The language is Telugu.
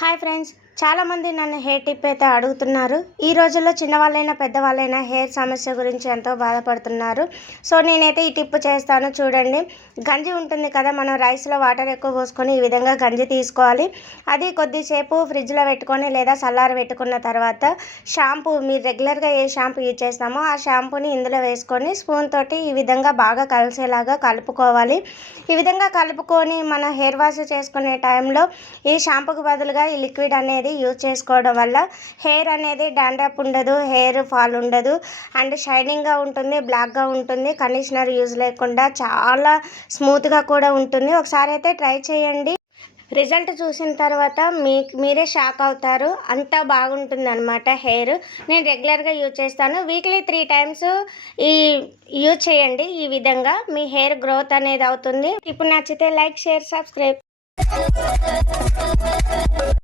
హాయ్ ఫ్రెండ్స్, చాలామంది నన్ను హెయిర్ టిప్ అయితే అడుగుతున్నారు. ఈ రోజుల్లో చిన్నవాళ్ళైనా పెద్దవాళ్ళైనా హెయిర్ సమస్య గురించి ఎంతో బాధపడుతున్నారు. సో నేనైతే ఈ టిప్ చేస్తాను చూడండి. గంజి ఉంటుంది కదా, మనం రైస్లో వాటర్ ఎక్కువ పోసుకొని ఈ విధంగా గంజి తీసుకోవాలి. అది కొద్దిసేపు ఫ్రిడ్జ్లో పెట్టుకొని లేదా పెట్టుకున్న తర్వాత షాంపూ, మీరు రెగ్యులర్గా ఏ షాంపూ యూజ్ చేస్తామో ఆ షాంపూని ఇందులో వేసుకొని స్పూన్ తోటి ఈ విధంగా బాగా కలిసేలాగా కలుపుకోవాలి. ఈ విధంగా కలుపుకొని మన హెయిర్ వాష్ చేసుకునే టైంలో ఈ షాంపూకి బదులుగా ఈ లిక్విడ్ అనేది యూజ్ చేసుకోవడం వల్ల హెయిర్ అనేది డాండ్రఫ్ ఉండదు, హెయిర్ ఫాల్ ఉండదు, అండ్ షైనింగ్గా ఉంటుంది, బ్లాక్గా ఉంటుంది. కండిషనర్ యూజ్ లేకుండా చాలా స్మూత్గా కూడా ఉంటుంది. ఒకసారి అయితే ట్రై చేయండి. రిజల్ట్ చూసిన తర్వాత మీరే షాక్ అవుతారు. అంత బాగుంటుంది అనమాట హెయిర్. నేను రెగ్యులర్గా యూజ్ చేస్తాను. వీక్లీ 3 టైమ్స్ ఈ యూజ్ చేయండి. ఈ విధంగా మీ హెయిర్ గ్రోత్ అనేది అవుతుంది. ఇప్పుడు నచ్చితే లైక్, షేర్, సబ్స్క్రైబ్.